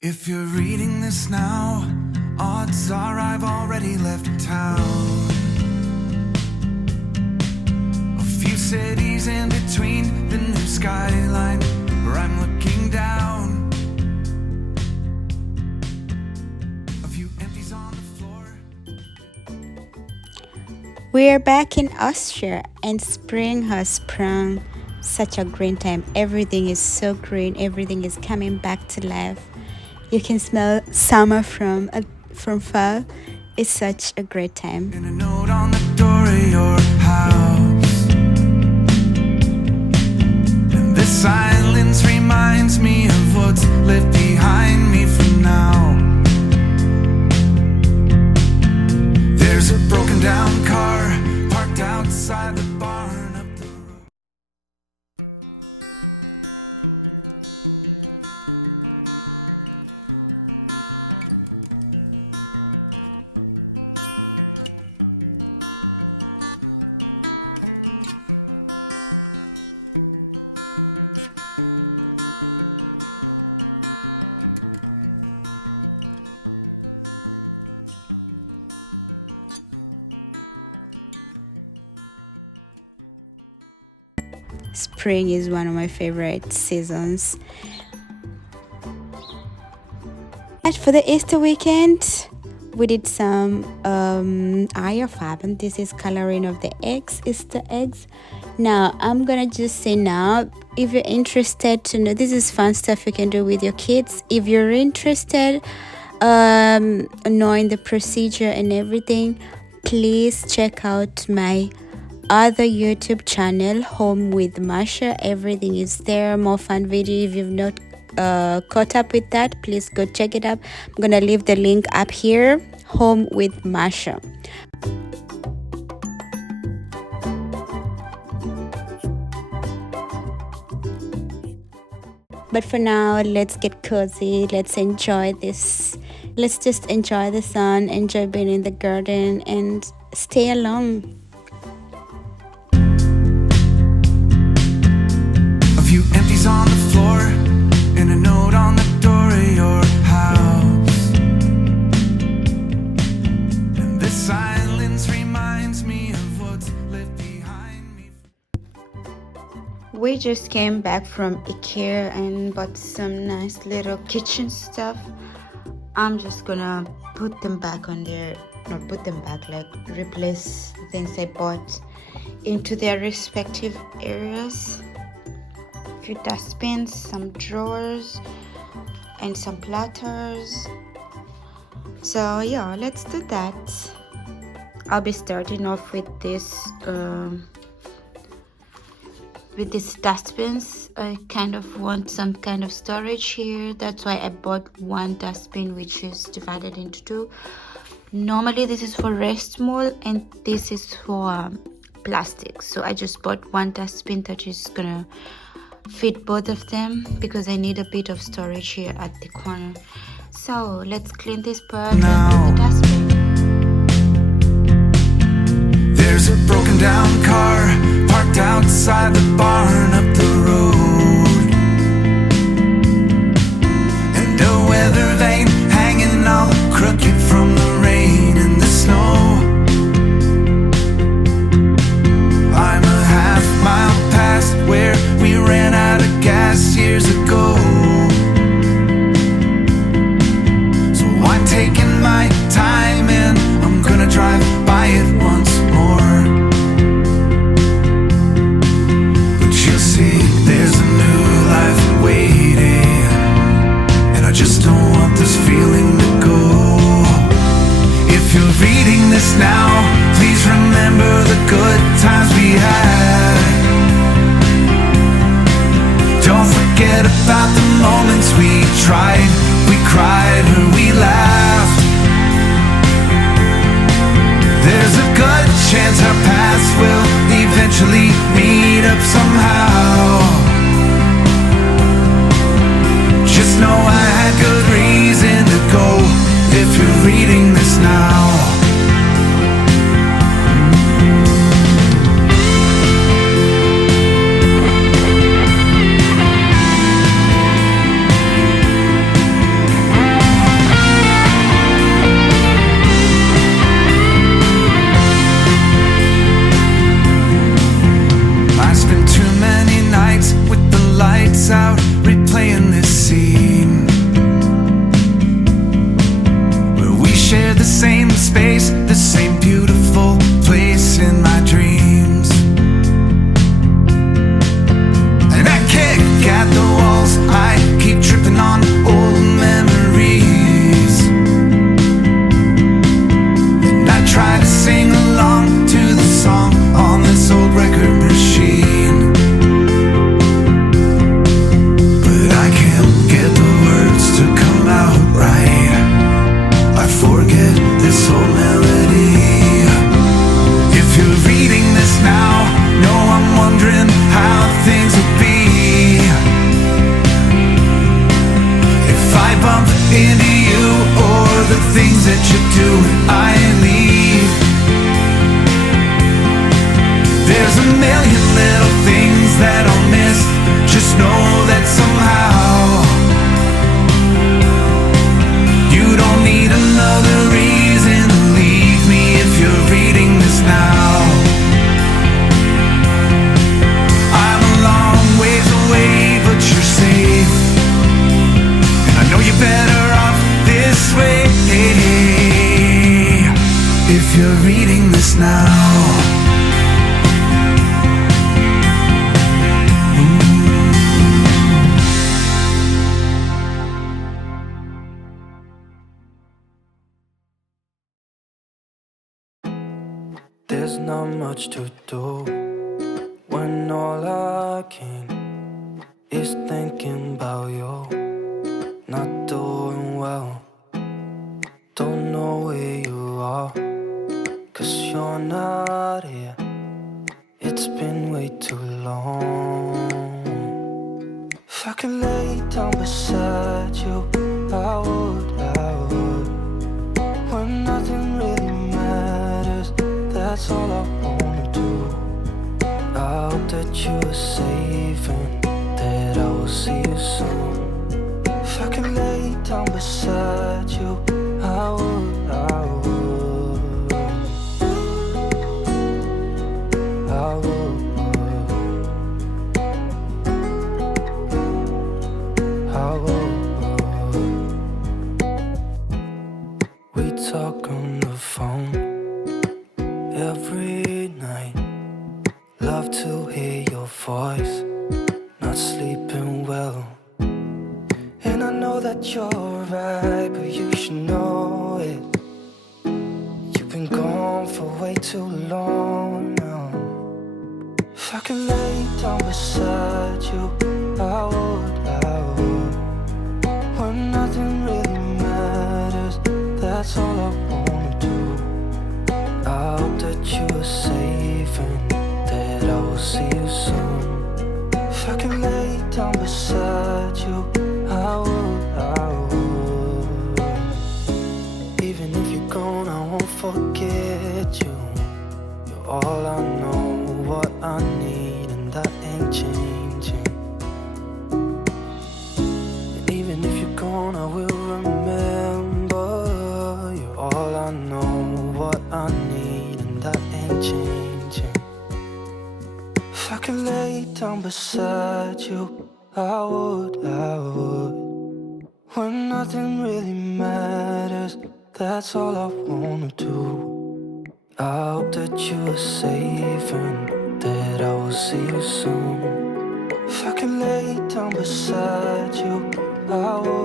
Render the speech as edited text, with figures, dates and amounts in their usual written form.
If you're reading this now, odds are I've already left town. A few cities in between the new skyline where I'm looking down. A few empties on the floor. We're back in Austria and spring has sprung. Such a green time. Everything is so green. Everything is coming back to life. You can smell summer from far. It's such a great time. And a note on the door of your house. And this silence reminds me of what's left behind me for now. There's a broken down car parked outside the barn up the road. Spring is one of my favorite seasons. And for the Easter weekend, we did some eye of heaven. This is coloring of the eggs, Easter eggs. Now I'm gonna just say now, if you're interested to know, this is fun stuff you can do with your kids. If you're interested knowing the procedure and everything, please check out my other YouTube channel, Home with Marsha. Everything is there, more fun video. If you've not caught up with that, please go check it up. I'm gonna leave the link up here, Home with Marsha. But for now, let's get cozy. Let's enjoy this. Let's just enjoy the sun, enjoy being in the garden, and stay along. A few empties on the floor and a note on the door of your house. And this silence reminds me of what's left behind me. We just came back from IKEA and bought some nice little kitchen stuff. I'm just gonna put them back on their, not put them back, like replace the things I bought into their respective areas. A few dustbins, some drawers, and some platters. So yeah, let's do that. I'll be starting off with this with these dustbins. I kind of want some kind of storage here. That's why I bought one dustbin which is divided into two. Normally this is for rest mold and this is for plastic. So I just bought one dustbin that is gonna fit both of them because I need a bit of storage here at the corner. So let's clean this part and put the dustbin. There's a broken down car parked outside the barn up the road. And a weather vane hanging all crooked from the rain and the snow. I'm a half mile past where we ran out of gas years ago. So I'm taking my time and I'm gonna drive by it once more. But you'll see there's a new life waiting, and I just don't want this feeling to go. If you're reading this now, please remember the good times we had. Don't forget about the moments we tried, we cried, or we laughed. There's a good chance our paths will eventually meet up somehow. Just know I had good reason to go if you're reading this now. Just know that somehow you don't need another reason to leave me if you're reading this now. I'm a long ways away, but you're safe, and I know you're better off this way. If you're reading this now. There's not much to do when all I can is thinking about you. Not doing well, don't know where you are, 'cause you're not here. It's been way too long. If I could lay down beside you, I would, when nothing really matters. That's all I wanna do. I hope that you are safe and that I will see you soon. If I could lay down beside you, I would, I would, I would, I would. We talk on the phone every night. Love to hear your voice. Not sleeping well, and I know that you're right, but you should know it. You've been gone for way too long now. If I could lay down beside you, I would, when nothing really matters. That's all I wanna do. I hope that you are safe and that I will see you soon. If I could lay down beside you, I would, I would. Even if you're gone, I won't forget you. You're all I know, what I need, and that ain't changing. And even if you're gone, I will remember. You're all I know, what I need, and that ain't changing. If I could lay down beside you, I would, I would. When nothing really matters, that's all I wanna do. I hope that you are safe and that I will see you soon. If I could lay down beside you, I would.